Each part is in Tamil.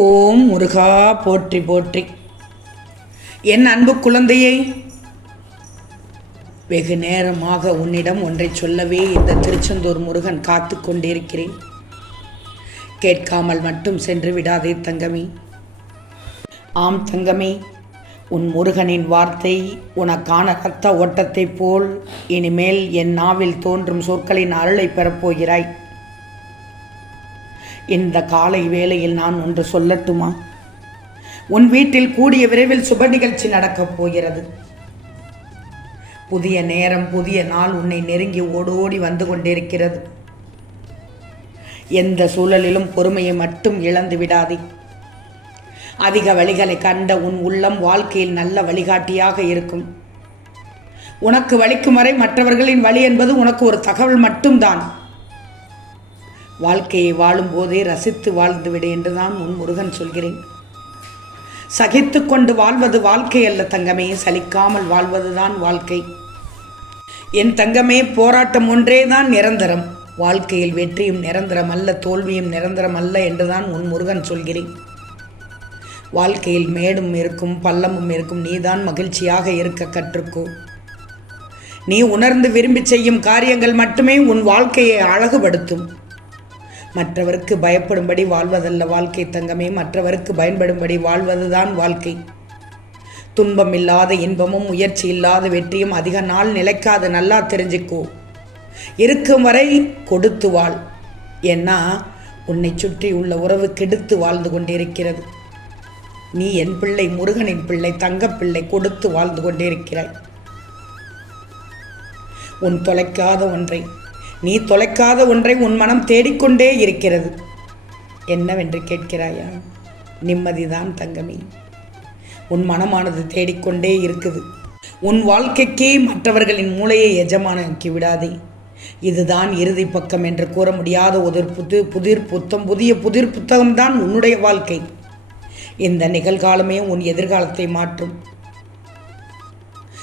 ஓம் முருகா போற்றி போற்றி. என் அன்பு குழந்தையே வெகு நேரமாக உன்னிடம் ஒன்றை சொல்லவே இந்த திருச்செந்தூர் முருகன் காத்து கொண்டிருக்கிறேன். கேட்காமல் மட்டும் சென்று விடாதே தங்கமே. ஆம் தங்கமே உன் முருகனின் வார்த்தை உனக்கான ரத்த ஓட்டத்தைப் போல் இனிமேல் என் நாவில் தோன்றும் சொற்களின் அருளை பெறப்போகிறாய். இந்த காலை வேளையில் நான் ஒன்று சொல்லட்டுமா? உன் வீட்டில் கூடிய விரைவில் சுப நிகழ்ச்சி நடக்கப் போகிறது. புதிய நேரம் புதிய நாள் உன்னை நெருங்கி ஓடோடி வந்து கொண்டிருக்கிறது. எந்த சூழலிலும் பொறுமையை மட்டும் இழந்து விடாதே. அதிக வழிகளை கண்ட உன் உள்ளம் வாழ்க்கையில் நல்ல வழிகாட்டியாக இருக்கும். உனக்கு வலிக்கும் வரை மற்றவர்களின் வழி என்பது உனக்கு ஒரு தகவல் மட்டும்தான். வாழ்க்கையை வாழும்போதே ரசித்து வாழ்ந்துவிடு என்றுதான் உன் முருகன் சொல்கிறேன். சகித்து கொண்டு வாழ்வது வாழ்க்கை அல்ல தங்கமே சலிக்காமல் வாழ்வதுதான் வாழ்க்கை. என் தங்கமே போராட்டம் ஒன்றே தான் நிரந்தரம். வாழ்க்கையில் வெற்றியும் நிரந்தரம் அல்ல தோல்வியும் நிரந்தரம் அல்ல என்றுதான் உன் முருகன் சொல்கிறேன். வாழ்க்கையில் மேடும் இருக்கும் பள்ளமும் இருக்கும் நீதான் மகிழ்ச்சியாக இருக்க கற்றுக்கோ. நீ உணர்ந்து விரும்பி செய்யும் காரியங்கள் மட்டுமே உன் வாழ்க்கையை அழகுபடுத்தும். மற்றவருக்கு பயப்படும்படி வாழ்வதல்ல வாழ்க்கை தங்கமே மற்றவருக்கு பயன்படும்படி வாழ்வதுதான் வாழ்க்கை. துன்பம் இல்லாத இன்பமும் முயற்சி இல்லாத வெற்றியும் அதிக நாள் நிலைக்காது நல்லா தெரிஞ்சுக்கோ. இருக்கும் வரை கொடுத்து வாழ். ஏன்னா உன்னை சுற்றி உள்ள உறவு கெடுத்து வாழ்ந்து கொண்டிருக்கிறது. நீ என் பிள்ளை முருகனின் பிள்ளை தங்கப்பிள்ளை கொடுத்து வாழ்ந்து கொண்டிருக்கிறாய். உன் தொலைக்காத ஒன்றை நீ தொலைக்காத ஒன்றை உன் மனம் தேடிக்கொண்டே இருக்கிறது. என்னவென்று கேட்கிறாயா? நிம்மதிதான் தங்கமி. உன் மனமானது தேடிக்கொண்டே இருக்குது. உன் வாழ்க்கைக்கே மற்றவர்களின் மூளையை எஜமானாக்கி விடாதே. இதுதான் இறுதி பக்கம் என்று கூற முடியாத ஒரு புது புதிர் புத்தம் புதிய புதிர் புத்தகம்தான் உன்னுடைய வாழ்க்கை. இந்த நிகழ்காலமே உன் எதிர்காலத்தை மாற்றும்.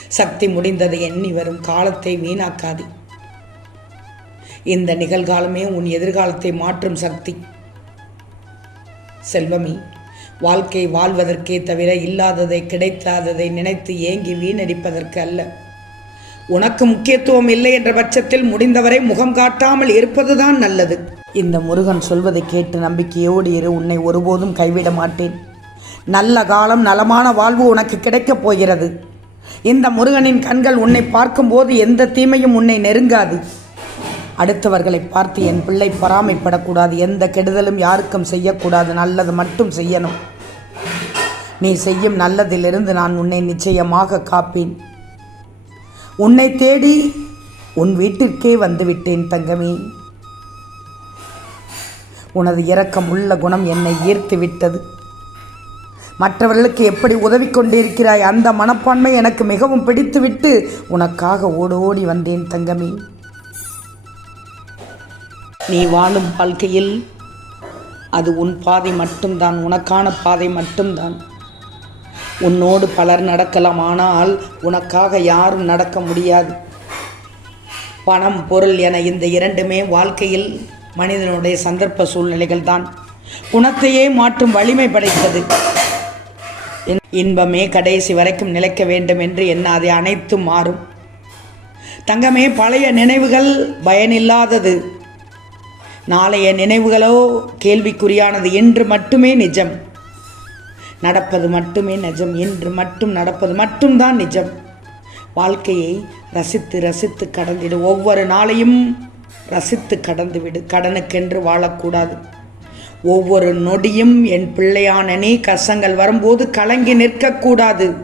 சக்தி முடிந்ததை எண்ணி வரும் காலத்தை வீணாக்காதே. இந்த நிகழ்காலமே உன் எதிர்காலத்தை மாற்றும் சக்தி. செல்வமி வாழ்க்கை வாழ்வதற்கே தவிர இல்லாததை கிடைத்தாததை நினைத்து ஏங்கி வீணடிப்பதற்கு அல்ல. உனக்கு முக்கியத்துவம் இல்லை என்ற பட்சத்தில் முடிந்தவரை முகம் காட்டாமல் இருப்பதுதான் நல்லது. இந்த முருகன் சொல்வதை கேட்டு நம்பிக்கையோடு இரு உன்னை ஒருபோதும் கைவிட மாட்டேன். நல்ல காலம் நலமான வாழ்வு உனக்கு கிடைக்கப் போகிறது. இந்த முருகனின் கண்கள் உன்னை பார்க்கும்போது எந்த தீமையும் உன்னை நெருங்காது. அடுத்தவர்களை பார்த்து என் பிள்ளை பொறாமைப்படக்கூடாது. எந்த கெடுதலும் யாருக்கும் செய்யக்கூடாது. நல்லது மட்டும் செய்யணும். நீ செய்யும் நல்லதிலிருந்து நான் உன்னை நிச்சயமாக காப்பேன். உன்னை தேடி உன் வீட்டிற்கே வந்துவிட்டேன் தங்கமே. உனது இரக்கம் உள்ள குணம் என்னை ஈர்த்து விட்டது. மற்றவர்களுக்கு எப்படி உதவி கொண்டிருக்கிறாய்? அந்த மனப்பான்மை எனக்கு மிகவும் பிடித்துவிட்டு உனக்காக ஓடோடி வந்தேன் தங்கமே. நீ வாழும் வாழ்க்கையில் அது உன் பாதை மட்டும்தான் உனக்கான பாதை மட்டும்தான். உன்னோடு பலர் நடக்கலாம் ஆனால் உனக்காக யாரும் நடக்க முடியாது. பணம் பொருள் என இந்த இரண்டுமே வாழ்க்கையில் மனிதனுடைய சந்தர்ப்ப சூழ்நிலைகள் தான் குணத்தையே மாற்றும் வலிமை படைத்தது. இன்பமே கடைசி வரைக்கும் நிலைக்க வேண்டும் என்று எண்ணாதே அனைத்தும் மாறும். தங்கமே பழைய நினைவுகள் பயனில்லாதது. நாளைய நினைவுகளோ கேள்விக்குறியானது என்று மட்டுமே நிஜம். நடப்பது மட்டுமே நிஜம் என்று மட்டும் நடப்பது மட்டும்தான் நிஜம். வாழ்க்கையை ரசித்து ரசித்து கடந்திடு ஒவ்வொரு நாளையும் ரசித்து கடந்துவிடு கடனுக்கென்று வாழக்கூடாது. ஒவ்வொரு நொடியும் என் பிள்ளையான நீ கசங்கள் வரும்போது கலங்கி நிற்கக்கூடாது.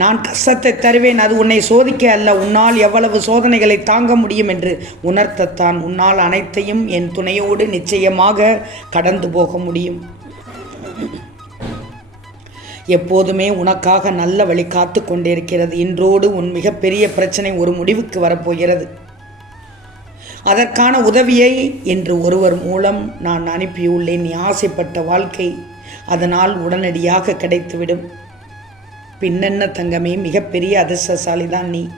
நான் கஷ்டத்தை தருவேன் அது உன்னை சோதிக்க அல்ல. உன்னால் எவ்வளவு சோதனைகளை தாங்க முடியும் என்று உணர்த்தத்தான். உன்னால் அனைத்தையும் என் துணையோடு நிச்சயமாக கடந்து போக முடியும். எப்போதுமே உனக்காக நல்ல வழி காத்து கொண்டிருக்கிறது. இன்றோடு உன் மிகப்பெரிய பிரச்சனை ஒரு முடிவுக்கு வரப்போகிறது. அதற்கான உதவியை என்று ஒருவர் மூலம் நான் அனுப்பியுள்ளேன். நீ ஆசைப்பட்ட வாழ்க்கை அதனால் உடனடியாக கிடைத்துவிடும். பின்னென்ன தங்கமே மிகப்பெரிய அதிர்ஷ்டசாலி தான் நீ.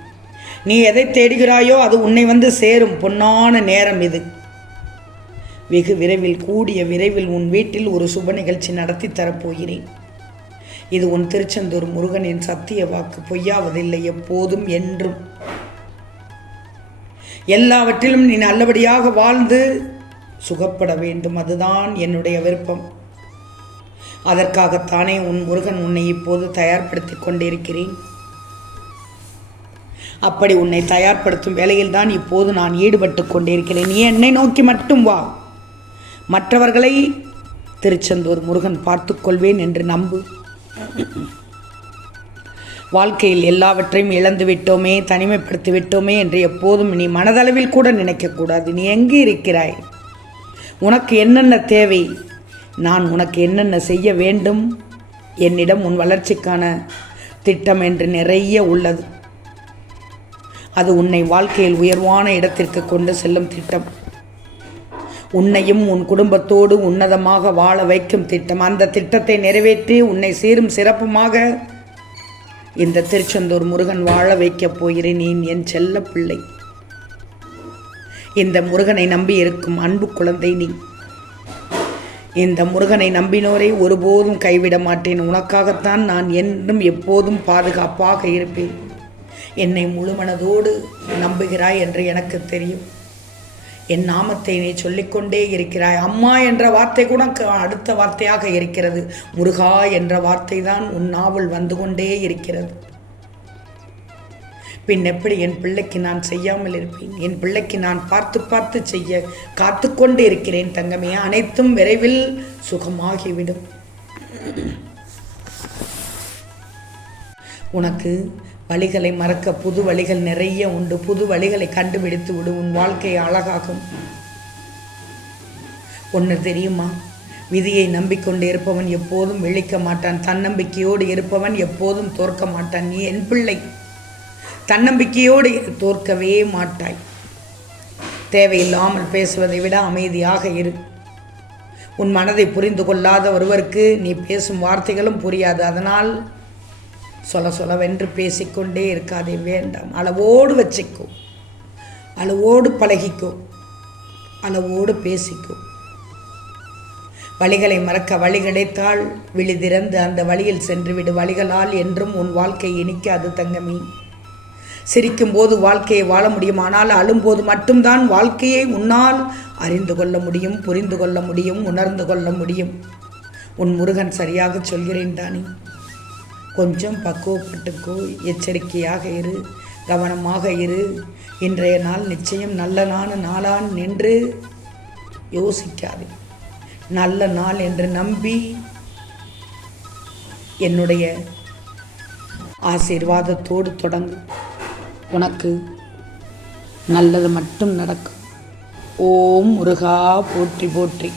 நீ எதை தேடுகிறாயோ அது உன்னை வந்து சேரும். பொன்னான நேரம் இது. வெகு விரைவில் கூடிய விரைவில் உன் வீட்டில் ஒரு சுப நிகழ்ச்சி நடத்தி தரப்போகிறேன். இது உன் திருச்செந்தூர் முருகனின் சத்திய வாக்கு. பொய்யாவதில்லை எப்போதும் என்றும். எல்லாவற்றிலும் நீ நல்லபடியாக வாழ்ந்து சுகப்பட வேண்டும். அதுதான் என்னுடைய விருப்பம். அதற்காகத்தானே உன் முருகன் உன்னை இப்போது தயார்படுத்தி கொண்டிருக்கிறேன்? அப்படி உன்னை தயார்படுத்தும் வேலையில்தான் இப்போது நான் ஈடுபட்டு கொண்டிருக்கிறேன். நீ என்னை நோக்கி மட்டும் வா. மற்றவர்களை திருச்செந்தூர் முருகன் பார்த்துக்கொள்வேன் என்று நம்பு. வாழ்க்கையில் எல்லாவற்றையும் இழந்து விட்டோமே தனிமைப்படுத்தி விட்டோமே என்று எப்போதும் நீ மனதளவில் கூட நினைக்கக்கூடாது நீ எங்கே இருக்கிறாய்? உனக்கு என்னென்ன தேவை? நான் உனக்கு என்னென்ன செய்ய வேண்டும்? என்னிடம் உன் வளர்ச்சிக்கான திட்டம் என்று நிறைய உள்ளது. அது உன்னை வாழ்க்கையில் உயர்வான இடத்திற்கு கொண்டு செல்லும் திட்டம். உன்னையும் உன் குடும்பத்தோடு உன்னதமாக வாழ வைக்கும் திட்டம். அந்த திட்டத்தை நிறைவேற்றி உன்னை சீரும் சிறப்புமாக இந்த திருச்செந்தூர் முருகன் வாழ வைக்கப் போகிறேன் நீ என் செல்ல பிள்ளை இந்த முருகனை நம்பி இருக்கும் அன்பு குழந்தை நீ. இந்த முருகனை நம்பினோரை ஒருபோதும் கைவிட மாட்டேன். உனக்காகத்தான் நான் என்றும் எப்போதும் பாதுகாப்பாக இருப்பேன். என்னை முழுமனதோடு நம்புகிறாய் என்று எனக்கு தெரியும். என் நாமத்தை நீ சொல்லிக்கொண்டே இருக்கிறாய். அம்மா என்ற வார்த்தை கூட க- அடுத்த வார்த்தையாக இருக்கிறது. முருகா என்ற வார்த்தை தான் உன் நாவல் வந்து கொண்டே இருக்கிறது. பின் எப்படி என் பிள்ளைக்கு நான் செய்யாமல் இருப்பேன்? என் பிள்ளைக்கு நான் பார்த்து பார்த்து செய்ய காத்துக்கொண்டு இருக்கிறேன் தங்கமே. அனைத்தும் விரைவில் சுகமாகிவிடும். உனக்கு வழிகளை மறக்க புது வழிகள் நிறைய உண்டு. புது வழிகளை கண்டுபிடித்து விடு. உன் வாழ்க்கை அழகாகும். ஒன்று தெரியுமா? விதியை நம்பிக்கொண்டு இருப்பவன் எப்போதும் விழிக்க மாட்டான். தன்னம்பிக்கையோடு இருப்பவன் எப்போதும் தோற்க மாட்டான். நீ என் பிள்ளை தன்னம்பிக்கையோடு தோற்கவே மாட்டாய். தேவையில்லாமல் பேசுவதை விட அமைதியாக இரு. உன் மனதை புரிந்து கொள்ளாத ஒருவருக்கு நீ பேசும் வார்த்தைகளும் புரியாது. அதனால் சொல சொலவென்று பேசிக்கொண்டே இருக்காதே. வேண்டாம். அளவோடு வச்சுக்கோ. அளவோடு பழகிக்கோ. அளவோடு பேசிக்கோ. வழிகளை மறக்க வழி கிடைத்தால் விழிதிறந்து அந்த வழியில் சென்றுவிடு வழிகளால் என்றும் உன் வாழ்க்கை இனிக்காது தங்கமி. சிரிக்கும்போது வாழ்க்கையை வாழ முடியும். ஆனால் அழும்போது மட்டும்தான் வாழ்க்கையை உன்னால் அறிந்து கொள்ள முடியும் புரிந்து கொள்ள முடியும் உணர்ந்து கொள்ள முடியும். உன் முருகன் சரியாக சொல்கிறேன் தானே. கொஞ்சம் பக்குவப்பட்டுக்கோ எச்சரிக்கையாக இரு கவனமாக இரு. இன்றைய நாள் நிச்சயம் நல்ல நாள் நாளான் நின்று யோசிக்காதே. நல்ல நாள் என்று நம்பி என்னுடைய ஆசீர்வாதத்தோடு தொடங்கு. உனக்கு நல்லது மட்டும் நடக்கும். ஓம் முருகா போற்றி போற்றி.